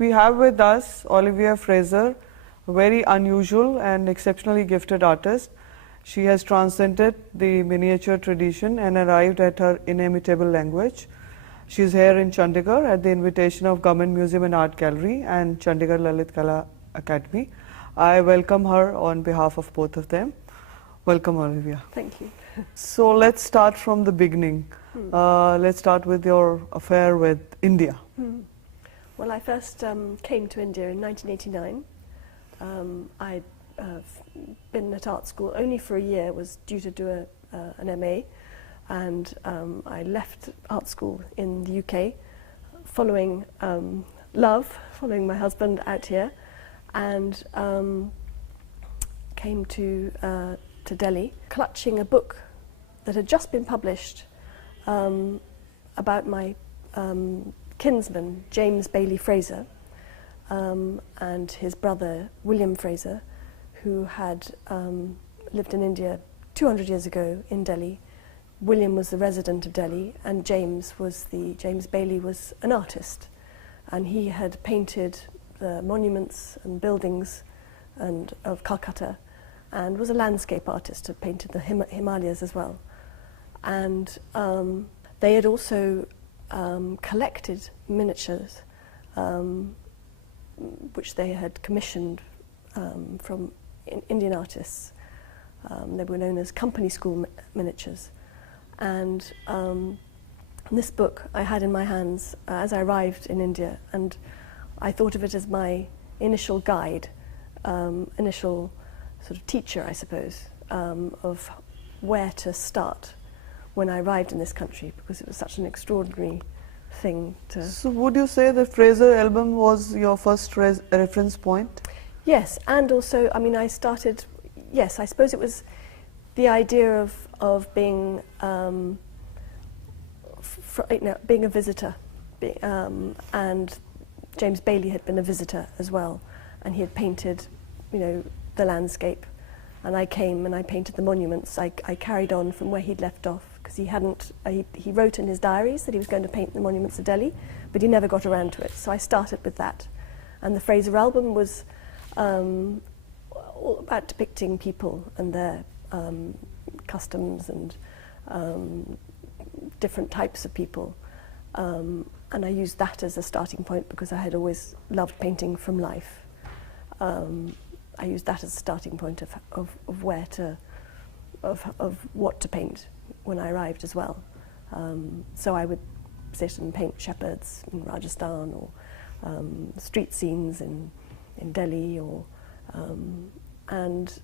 We have with us Olivia Fraser, a very unusual and exceptionally gifted artist. She has transcended the miniature tradition and arrived at her inimitable language. She is here in Chandigarh at the invitation of Government Museum and Art Gallery and Chandigarh Lalit Kala Academy. I welcome her on behalf of both of them. Welcome, Olivia. Thank you. So let's start from the beginning. Let's start with your affair with India. Well, I first came to India in 1989. I'd been at art school only for a year, was due to do an MA, and I left art school in the UK following following my husband out here, and came to Delhi, clutching a book that had just been published about my kinsman, James Bailey Fraser, and his brother, William Fraser, who had lived in India 200 years ago in Delhi. William was the resident of Delhi, and James Bailey was an artist, and he had painted the monuments and buildings of Calcutta, and was a landscape artist, had painted the Himalayas as well. And they had also collected miniatures which they had commissioned from Indian artists. They were known as company school miniatures. And this book I had in my hands as I arrived in India, and I thought of it as my initial guide, initial sort of teacher, I suppose, of where to start when I arrived in this country, because it was such an extraordinary thing to... So would you say the Fraser album was your first reference point? Yes, and also, I mean, I suppose it was the idea of being being a visitor, and James Bailey had been a visitor as well, and he had painted, the landscape, and I came and I painted the monuments. I carried on from where he'd left off, because he wrote in his diaries that he was going to paint the monuments of Delhi, but he never got around to it, so I started with that. And the Fraser album was all about depicting people and their customs and different types of people, and I used that as a starting point because I had always loved painting from life. I used that as a starting point of where to, of what to paint when I arrived as well. So I would sit and paint shepherds in Rajasthan, or street scenes in Delhi, or and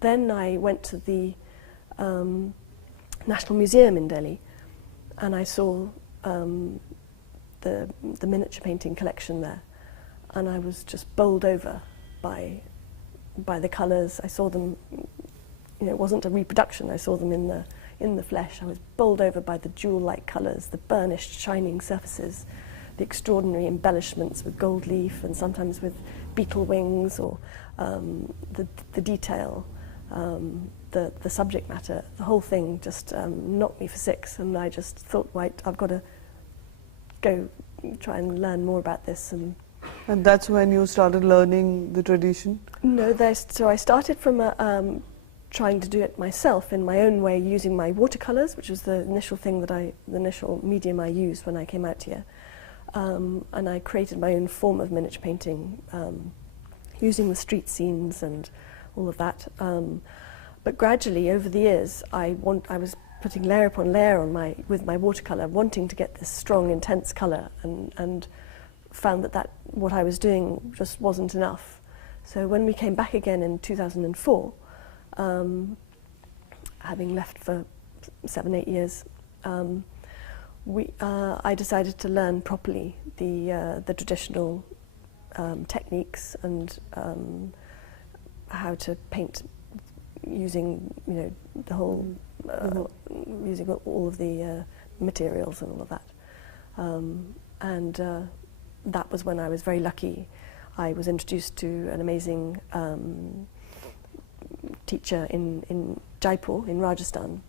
then I went to the National Museum in Delhi, and I saw the miniature painting collection there, and I was just bowled over by the colours. I saw them, it wasn't a reproduction, I saw them in the flesh. I was bowled over by the jewel-like colours, the burnished, shining surfaces, the extraordinary embellishments with gold leaf and sometimes with beetle wings, or the detail, the subject matter. The whole thing just knocked me for six, and I just thought, right, I've got to go try and learn more about this. And that's when you started learning the tradition? No, so I started from trying to do it myself in my own way, using my watercolours, which was the initial medium I used when I came out here. And I created my own form of miniature painting, using the street scenes and all of that. But gradually, over the years, I was putting layer upon layer with my watercolour, wanting to get this strong, intense colour, and found that what I was doing just wasn't enough. So when we came back again in 2004, having left for 7-8 years, I decided to learn properly the traditional techniques and how to paint using the whole using all of the materials and all of that, and that was when I was very lucky. I was introduced to an amazing teacher in Jaipur in Rajasthan,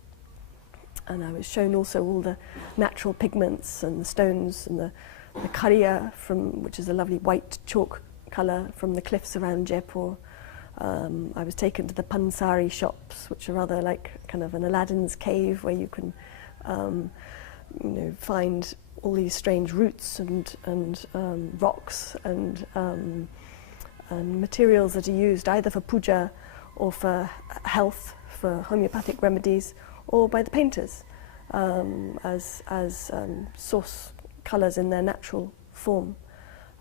and I was shown also all the natural pigments and the stones and the kariya, which is a lovely white chalk colour from the cliffs around Jaipur. I was taken to the pansari shops, which are rather like kind of an Aladdin's cave, where you can find all these strange roots and rocks and materials that are used either for puja or for health, for homeopathic remedies, or by the painters as source colours in their natural form.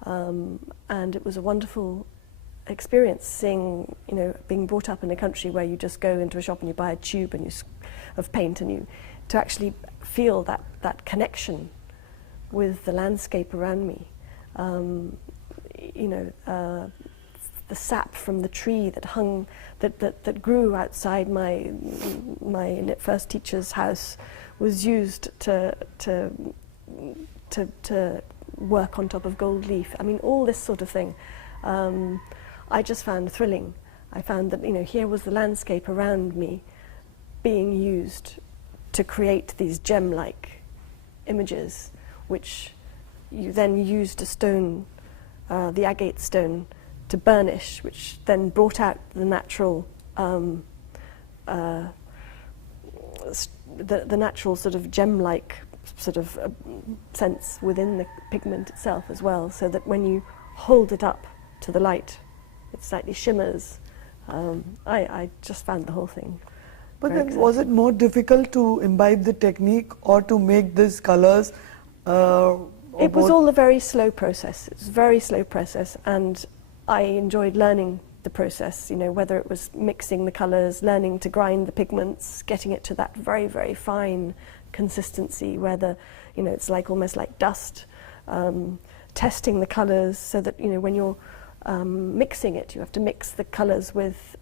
And it was a wonderful experience seeing, being brought up in a country where you just go into a shop and you buy a tube and of paint, and to actually feel that connection with the landscape around me. The sap from the tree that hung, that grew outside my first teacher's house was used to work on top of gold leaf. I mean, all this sort of thing. I just found thrilling. I found that here was the landscape around me being used to create these gem-like images, which you then used a stone, the agate stone, to burnish, which then brought out the natural, the natural sort of gem-like sort of sense within the pigment itself as well, so that when you hold it up to the light, it slightly shimmers. I just found the whole thing. But then was it more difficult to imbibe the technique or to make these colours? It was all a very slow process. It was a very slow process, and I enjoyed learning the process, whether it was mixing the colours, learning to grind the pigments, getting it to that very, very fine consistency where it's like almost like dust, testing the colours so that, when you're mixing it, you have to mix the colours with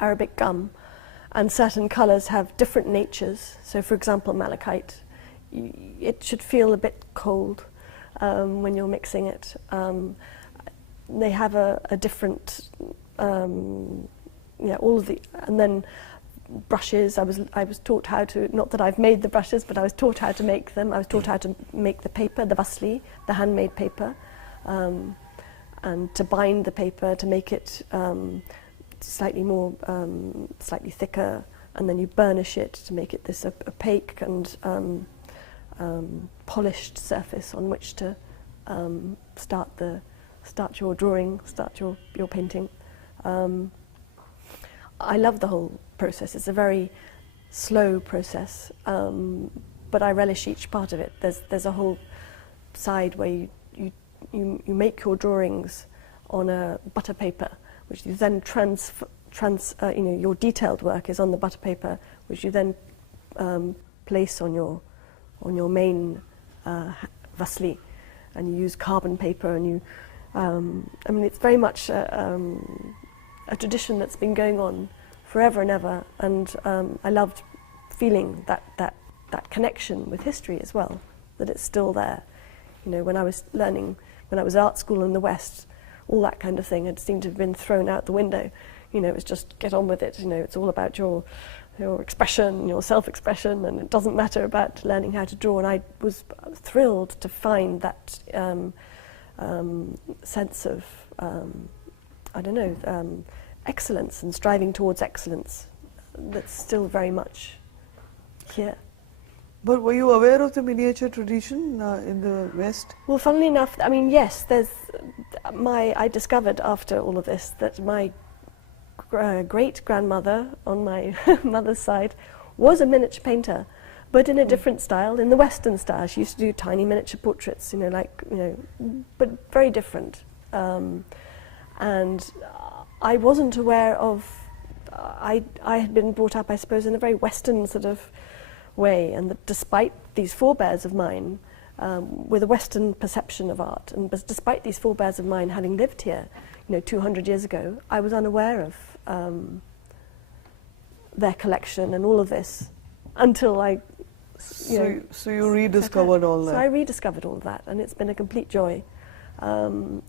Arabic gum, and certain colours have different natures. So, for example, malachite, it should feel a bit cold when you're mixing it. They have a different, all of the, and then brushes. I was taught how to, not that I've made the brushes, but I was taught how to make them. I was taught how to make the paper, the vasli, the handmade paper, and to bind the paper to make it slightly more, slightly thicker, and then you burnish it to make it this opaque and polished surface on which to start your drawing, start your painting. I love the whole process. It's a very slow process, but I relish each part of it. There's a whole side where you make your drawings on a butter paper, which you then your detailed work is on the butter paper, which you then place on your main vasli, and you use carbon paper, and you. It's very much a tradition that's been going on forever and ever, and I loved feeling that connection with history as well, that it's still there. When I was learning, when I was at art school in the West, all that kind of thing had seemed to have been thrown out the window. It was just get on with it. It's all about your expression, your self-expression, and it doesn't matter about learning how to draw. And I was thrilled to find that sense of, excellence and striving towards excellence that's still very much here. But were you aware of the miniature tradition in the West? Well, funnily enough, yes, I discovered after all of this that my great-grandmother on my mother's side was a miniature painter, but in a different style, in the Western style. She used to do tiny miniature portraits, but very different. And I wasn't aware of, I had been brought up, I suppose, in a very Western sort of way, and that despite these forebears of mine, with a Western perception of art, and despite these forebears of mine having lived here, 200 years ago, I was unaware of their collection and all of this until I, So you rediscovered all that. So I rediscovered all of that, and it's been a complete joy, and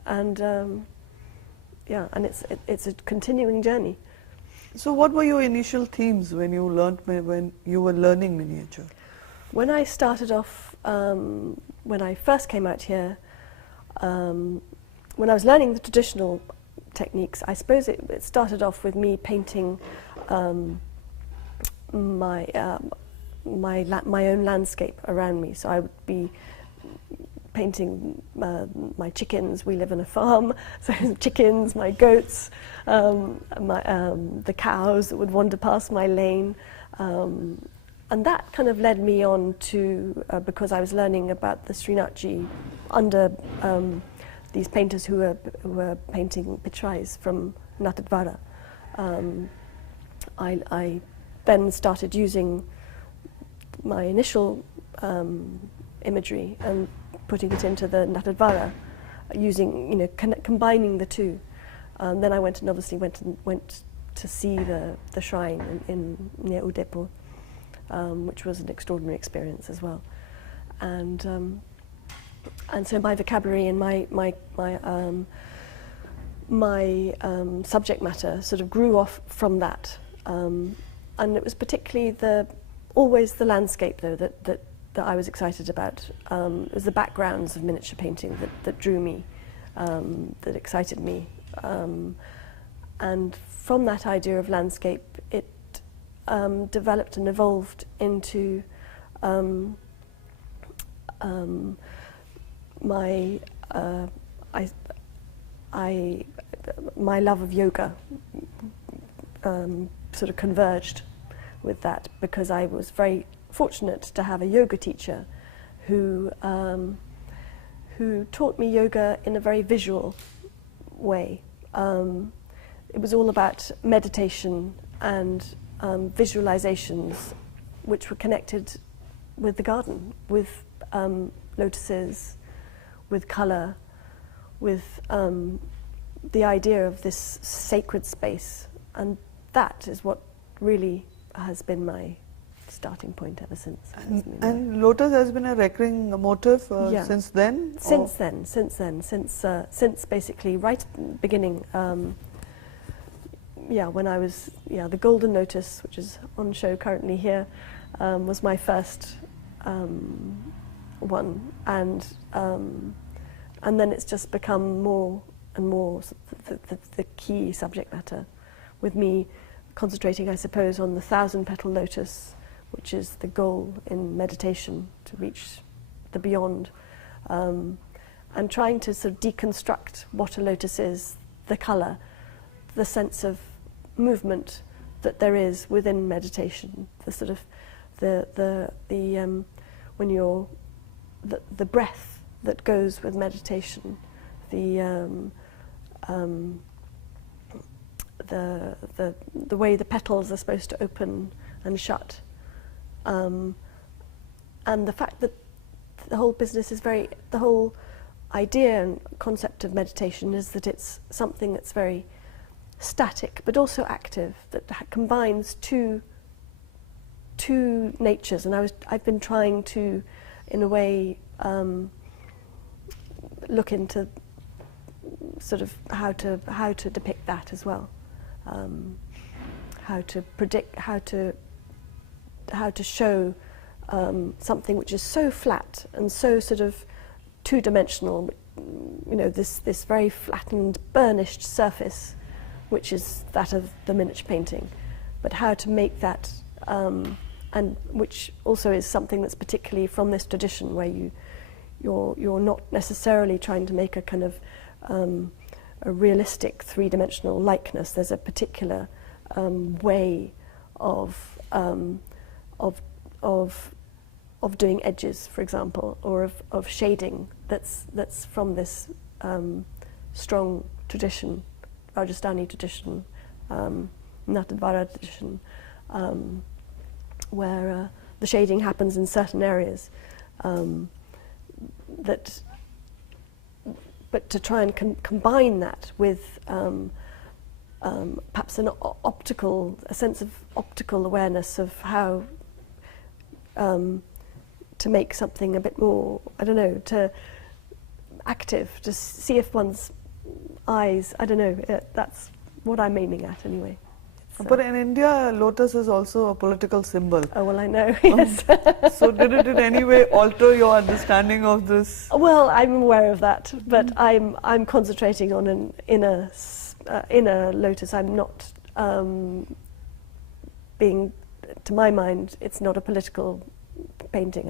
it's a continuing journey. So what were your initial themes when you were learning miniature? When I started off, when I first came out here, when I was learning the traditional techniques, I suppose it started off with me painting my own landscape around me. So I would be painting my chickens. We live on a farm, so chickens, my goats, the cows that would wander past my lane. And that kind of led me on to, because I was learning about the Srinathji under these painters who were painting pitrais from Natadvara. I then started using my initial imagery and putting it into the Natadvara, using, combining the two. Then I went to see the shrine in near Udaipur, which was an extraordinary experience as well. And so my vocabulary and my subject matter sort of grew off from that. And it was particularly always the landscape, though, that I was excited about. It was the backgrounds of miniature painting that drew me, that excited me. And from that idea of landscape, it developed and evolved into my love of yoga sort of converged with that, because I was very fortunate to have a yoga teacher who taught me yoga in a very visual way. It was all about meditation and visualizations which were connected with the garden, with lotuses, with colour, with the idea of this sacred space. And that is what really has been my starting point ever since. And lotus has been a recurring motif since then? Since basically right at the beginning. When I was, the golden lotus, which is on show currently here, was my first one, and then it's just become more and more the key subject matter, with me concentrating, I suppose, on the 1,000-petal lotus, which is the goal in meditation, to reach the beyond, and trying to sort of deconstruct what a lotus is, the colour, the sense of movement that there is within meditation, the sort of when you're the breath that goes with meditation, the way the petals are supposed to open and shut, and the fact that the whole business is the whole idea and concept of meditation is that it's something that's very static but also active, that combines two natures. And I've been trying to, in a way, look into sort of how to depict that as well, how to predict, how to show something which is so flat and so sort of two-dimensional, this very flattened, burnished surface, which is that of the miniature painting, but how to make that, and which also is something that's particularly from this tradition, where you're not necessarily trying to make a kind of a realistic three-dimensional likeness. There's a particular way of doing edges, for example, or of shading that's from this strong tradition, Rajasthani tradition, Natadvara tradition, where the shading happens in certain areas. But to try and combine that with perhaps a sense of optical awareness of how to make something a bit more, active, to see if one's eyes, that's what I'm aiming at anyway. So. But in India, lotus is also a political symbol. Oh, well, I know, yes. So did it in any way alter your understanding of this? Well, I'm aware of that, but I'm concentrating on an inner lotus. I'm not being, to my mind, it's not a political painting.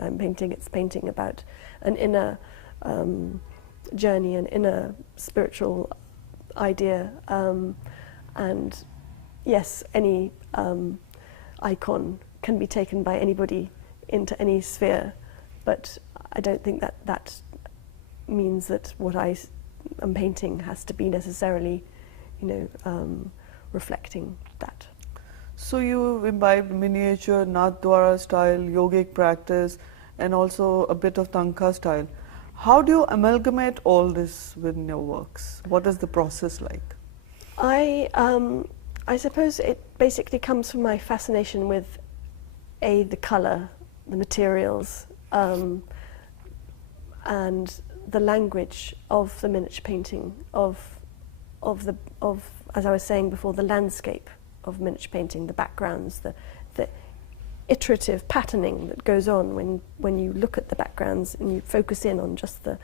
It's painting about an inner journey, an inner spiritual idea, and yes, any icon can be taken by anybody into any sphere, but I don't think that means that what I am painting has to be necessarily, reflecting that. So you imbibed miniature, Nathdwara style, yogic practice, and also a bit of Tanka style. How do you amalgamate all this within your works? What is the process like? I suppose it basically comes from my fascination with the colour, the materials, and the language of the miniature painting, of as I was saying before, the landscape of miniature painting, the backgrounds, the iterative patterning that goes on when you look at the backgrounds and you focus in on just the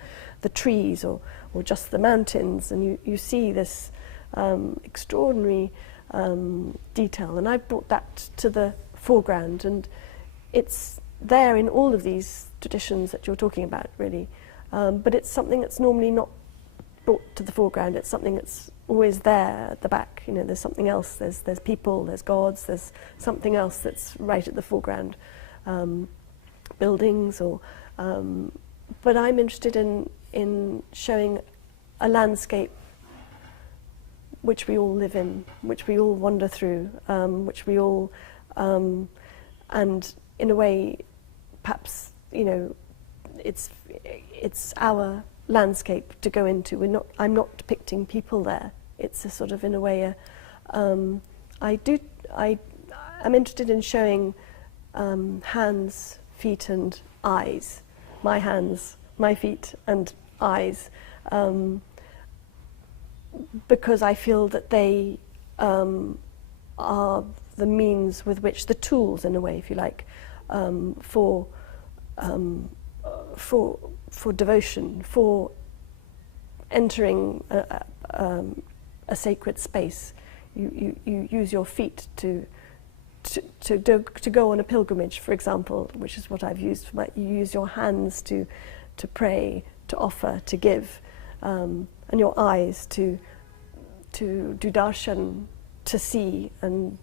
trees or just the mountains, and you see this extraordinary detail, and I brought that to the foreground, and it's there in all of these traditions that you're talking about, really, but it's something that's normally not brought to the foreground. It's something that's always there at the back. There's something else. There's people, there's gods, there's something else that's right at the foreground, buildings or. But I'm interested in showing a landscape which we all live in, which we all wander through, which we all, and in a way, perhaps it's our landscape to go into. I'm not depicting people there. It's a sort of, in a way, I'm interested in showing hands, feet, and eyes. My hands, my feet, and eyes. Because I feel that they are the means with which, the tools, in a way, if you like, for devotion, for entering a sacred space. You use your feet to go on a pilgrimage, for example, which is what I've used. You use your hands to pray, to offer, to give. And your eyes to do darshan, to see and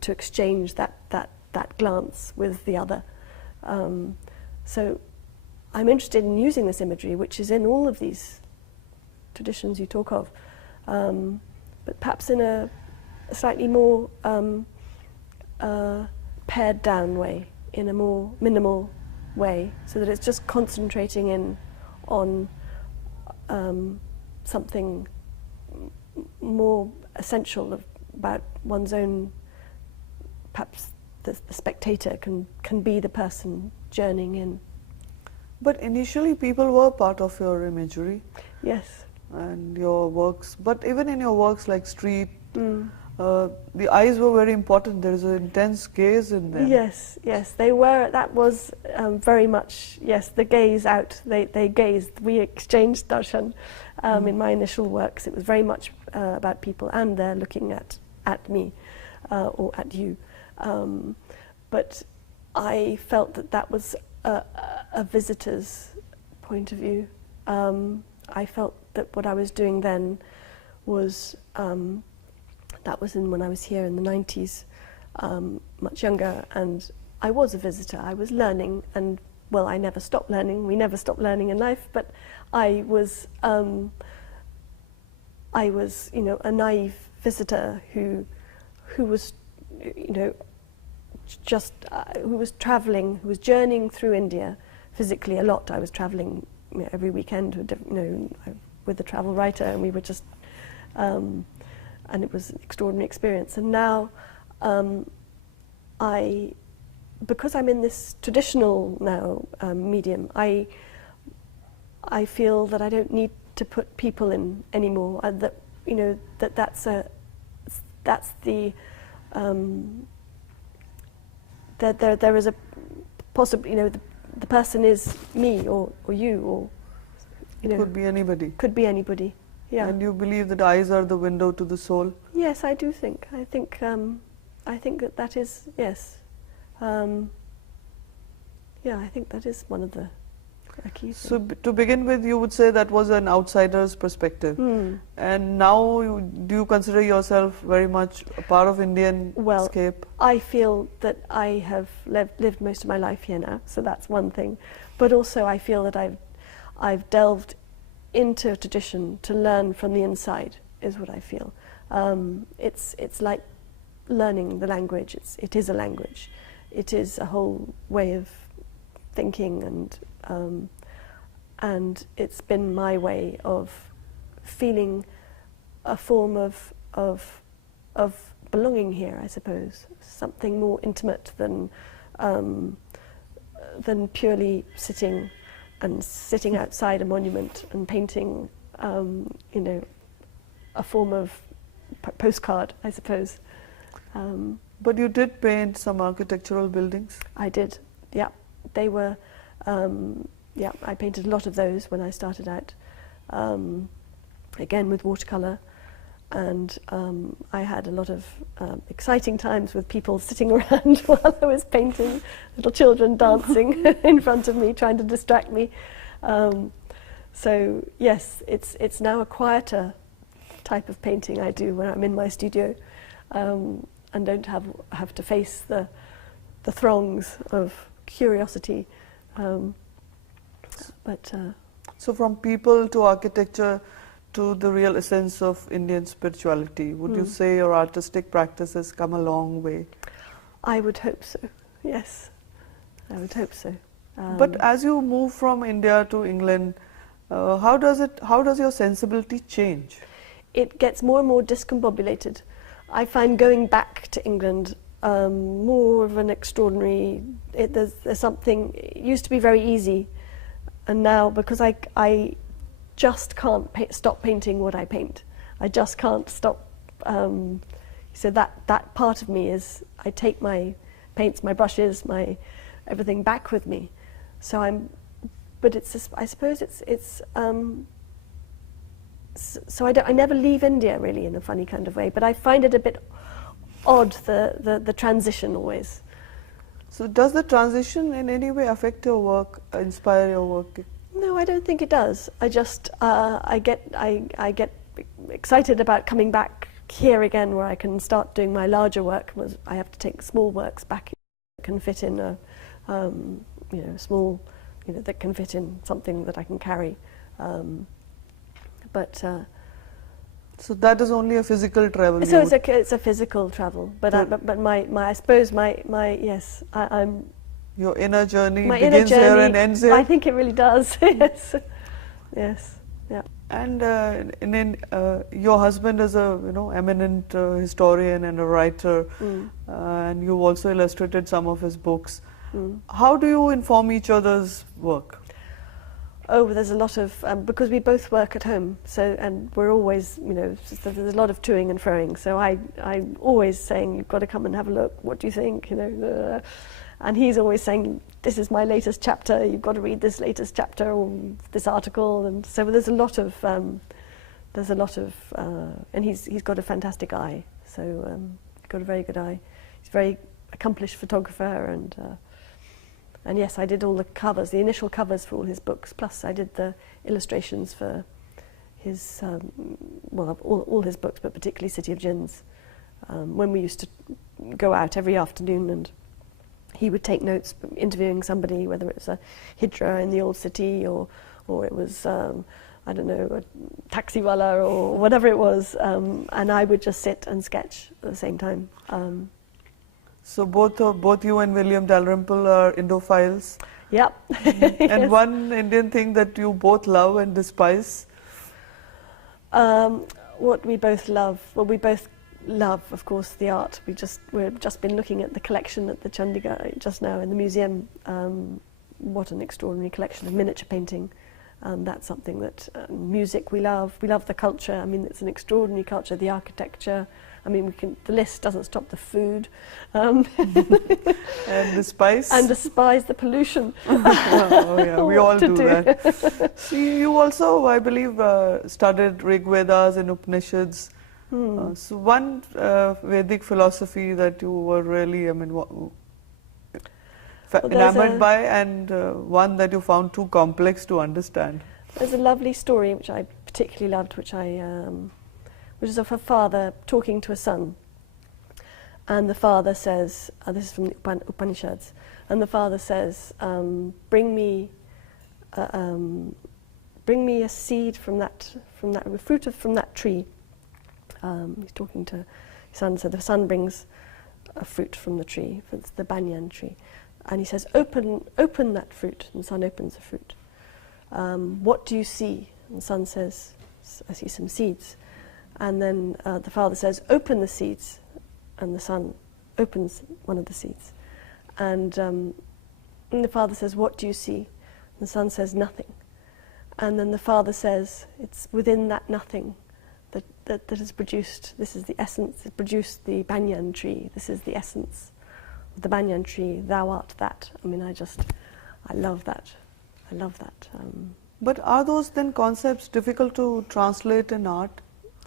to exchange that glance with the other. So I'm interested in using this imagery, which is in all of these traditions you talk of, but perhaps in a slightly more pared down way, in a more minimal way, so that it's just concentrating on something more essential about one's own. Perhaps the spectator can be the person journeying in. But initially people were part of your imagery. Yes. And your works, but even in your works like Street, the eyes were very important. There is an intense gaze in them. Yes, they were. That was very much, yes, the gaze out. They gazed. We exchanged darshan in my initial works. It was very much about people, and they're looking at me or at you. But I felt that was a visitor's point of view. I felt that what I was doing then was, that was when I was here in the 90s, much younger, and I was a visitor. I was learning, and well, I never stopped learning. We never stop learning in life, but I was a naive visitor who was, just who was traveling, who was journeying through India physically a lot. I was traveling every weekend, with a travel writer, and we were just, and it was an extraordinary experience. And now, because I'm in this traditional now medium, I feel that I don't need to put people in anymore. That's the there is a possible, the person is me or you or Could be anybody. Could be anybody. Yeah. And you believe that eyes are the window to the soul? Yes, I do think. I think that is, yes. Yeah, I think that is one of the key things. So to begin with, you would say that was an outsider's perspective. And now, do you consider yourself very much a part of Indian scape? I feel that I have lived most of my life here now, so that's one thing. But also I feel that I've delved into a tradition to learn from the inside, is what I feel. It's like learning the language. It is a language. It is a whole way of thinking, and it's been my way of feeling a form of belonging here, I suppose. Something more intimate than purely sitting outside a monument and painting, a form of postcard, I suppose. But you did paint some architectural buildings? I did, yeah. They were, I painted a lot of those when I started out, again with watercolour, and I had a lot of exciting times with people sitting around while I was painting, little children dancing in front of me, trying to distract me. So yes, it's now a quieter type of painting I do when I'm in my studio, and don't have to face the throngs of curiosity. So from people to architecture to the real essence of Indian spirituality, would you say your artistic practice has come a long way? I would hope so, yes. I would hope so. But as you move from India to England, how does your sensibility change? It gets more and more discombobulated. I find going back to England more of an extraordinary. There's something. It used to be very easy, and now because I just can't stop painting what I paint. I just can't stop. So that part of me is I take my paints, my brushes, my everything back with me. So but it's just, I suppose it's. So I never leave India really in a funny kind of way, but I find it a bit odd, the transition always. So does the transition in any way affect your work, inspire your work? No, I don't think it does. I just I get excited about coming back here again, where I can start doing my larger work. I have to take small works back that can fit in a small, that can fit in something that I can carry. So that is only a physical travel. So it's a physical travel, but I suppose my yes, I'm. Your inner journey my begins inner journey, here and ends here. I think it really does. Yes, yes, yeah. And your husband is a eminent historian and a writer, and you also illustrated some of his books. How do you inform each other's work? Oh, there's a lot of because we both work at home, and we're always, there's a lot of toing and froing. So I'm always saying, you've got to come and have a look. What do you think? And he's always saying, this is my latest chapter. You've got to read this latest chapter or this article. And so there's a lot of, and he's got a fantastic eye. So he's got a very good eye. He's a very accomplished photographer, and yes, I did all the covers, the initial covers for all his books, plus I did the illustrations for his, all his books, but particularly City of Jinns, when we used to go out every afternoon and he would take notes, interviewing somebody, whether it was a hijra in the old city or it was, I don't know, a taxiwala or whatever it was, and I would just sit and sketch at the same time. So both you and William Dalrymple are Indophiles. Yep. And Yes. one Indian thing that you both love and despise? What we both love. Well, we both love, of course, the art. We've just been looking at the collection at the Chandigarh just now in the museum. What an extraordinary collection of miniature painting. That's something that music we love. We love the culture. I mean, it's an extraordinary culture. The architecture, I mean, the list doesn't stop the food. And the spice. And despise the pollution. Oh yeah, we all do do. that. So you also, I believe, studied Rig Vedas and Upanishads. So one Vedic philosophy that you were really, I mean, enamored by, and one that you found too complex to understand. There's a lovely story which I particularly loved, which is of a father talking to a son. And the father says, this is from the Upanishads, and the father says, bring me a seed from that fruit from that tree. He's talking to his son, so the son brings a fruit from the tree, it's the banyan tree, and he says, open that fruit, and the son opens the fruit. What do you see? And the son says, I see some seeds. And then the father says, open the seeds, and the son opens one of the seeds. And the father says, what do you see? And the son says, nothing. And then the father says, it's within that nothing that has produced, this is the essence, it produced the banyan tree, this is the essence of the banyan tree, thou art that. I mean, I love that. I love that. But are those then concepts difficult to translate in art?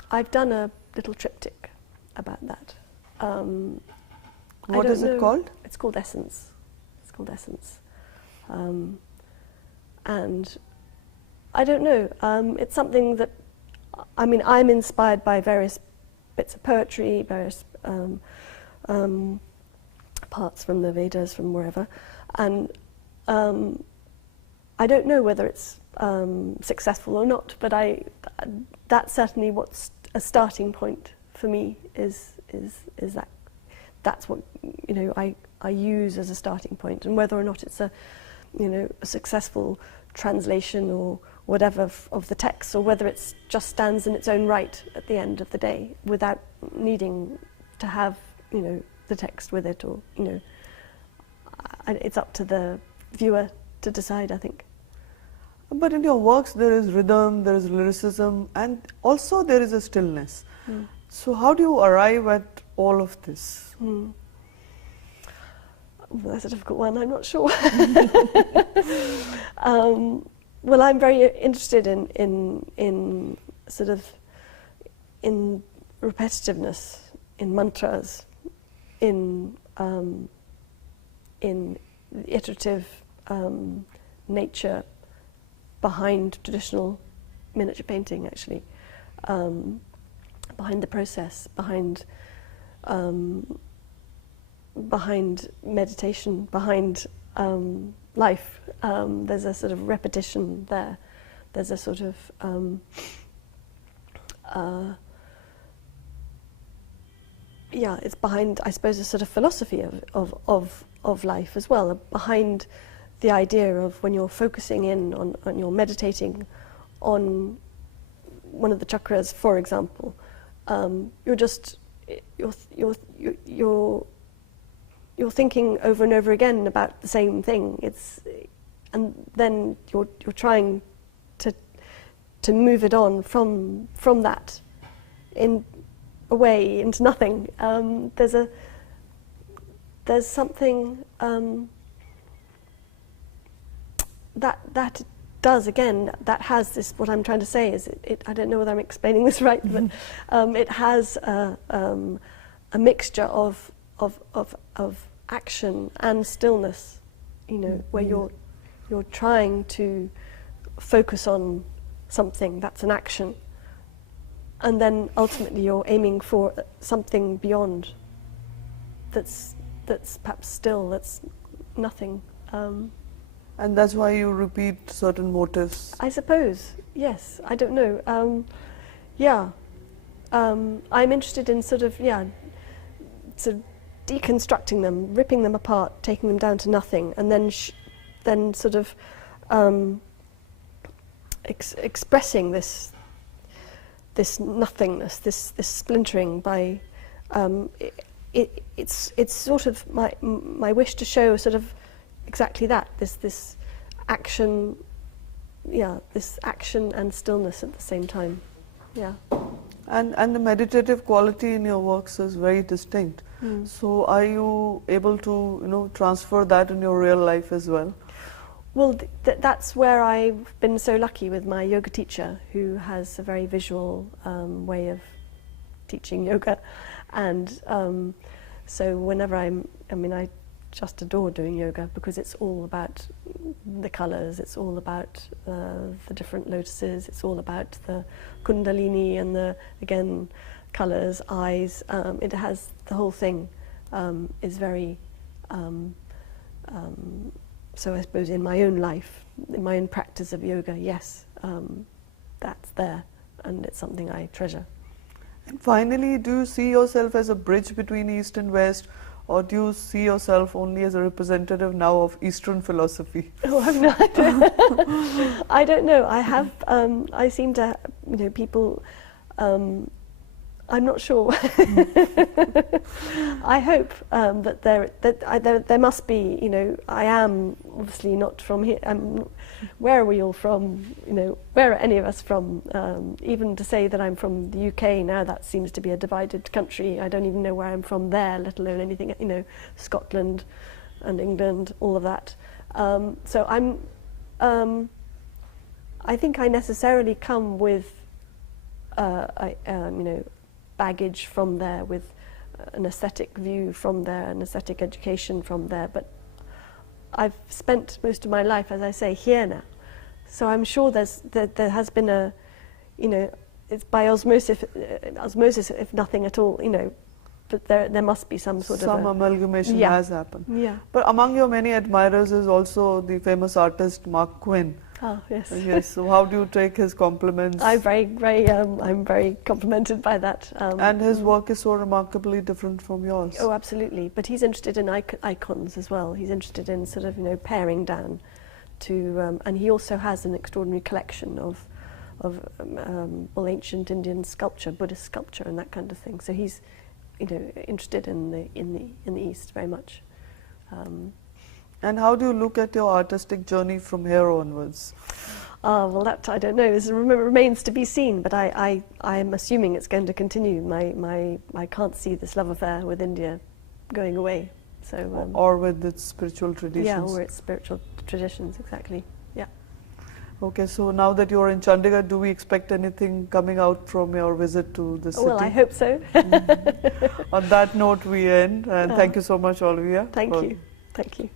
I've done a little triptych about that. What is it called? It's called Essence. It's called Essence. And I don't know. It's something that, I mean, I'm inspired by various bits of poetry, various parts from the Vedas, from wherever. And I don't know whether it's successful or not, but that's certainly what's a starting point for me is that that's what I use as a starting point, and whether or not it's a successful translation or whatever of the text, or whether it just stands in its own right at the end of the day without needing to have the text with it, or it's up to the viewer to decide, I think. But in your works there is rhythm, there is lyricism, and also there is a stillness. So how do you arrive at all of this? That's a difficult one, I'm not sure. Well, I'm very interested in sort of in repetitiveness, in mantras, in iterative nature behind traditional miniature painting, actually, behind the process, behind meditation, behind life. There's a sort of repetition there. There's a sort of it's behind, I suppose, a sort of philosophy of life as well, behind the idea of when you're focusing in on you're meditating on one of the chakras, for example, you're thinking over and over again about the same thing. And then you're trying to move it on from that away into nothing. There's something that does, again, that has this, what I'm trying to say is I don't know whether I'm explaining this right, but it has a mixture of action and stillness, where you're trying to focus on something that's an action, and then ultimately you're aiming for something beyond that's perhaps still, that's nothing. And that's why you repeat certain motifs? I suppose, yes. I don't know. I'm interested in sort of deconstructing them, ripping them apart, taking them down to nothing, and then sort of expressing this nothingness, this splintering by it's sort of my wish to show sort of exactly that, this action, this action and stillness at the same time. Yeah. And the meditative quality in your works is very distinct. So are you able to, transfer that in your real life as well? Well, that's where I've been so lucky with my yoga teacher, who has a very visual way of teaching yoga. And so whenever I just adore doing yoga, because it's all about the colours, it's all about the different lotuses, it's all about the kundalini and the, again, colours, eyes. It has, the whole thing is very, so I suppose in my own life, in my own practice of yoga, yes, that's there, and it's something I treasure. And finally, do you see yourself as a bridge between East and West, or do you see yourself only as a representative now of Eastern philosophy? Oh, I'm not. I don't know. I have. I seem to. People. I'm not sure. I hope that there must be. I am obviously not from here. Where are we all from? Where are any of us from? Even to say that I'm from the UK now, that seems to be a divided country. I don't even know where I'm from there, let alone anything. Scotland and England, all of that. So I'm. I think I necessarily come with, baggage from there, with an aesthetic view from there, an aesthetic education from there. But I've spent most of my life, as I say, here now. So I'm sure there has been a, it's by osmosis, if nothing at all, but there must be some sort of amalgamation has happened. Yeah. But among your many admirers is also the famous artist Mark Quinn. Oh, yes. Yes. So how do you take his compliments? I'm very complimented by that. And his work is so remarkably different from yours. Oh, absolutely. But he's interested in icons as well. He's interested in sort of paring down to, and he also has an extraordinary collection of ancient Indian sculpture, Buddhist sculpture, and that kind of thing. So he's interested in the East very much. And how do you look at your artistic journey from here onwards? Well, that I don't know. It remains to be seen. But I'm assuming it's going to continue. I can't see this love affair with India going away. So or with its spiritual traditions. Yeah, or its spiritual traditions, exactly. Yeah. Okay, so now that you're in Chandigarh, do we expect anything coming out from your visit to the city? Well, I hope so. On that note, we end. And thank you so much, Olivia. Thank you. Thank you.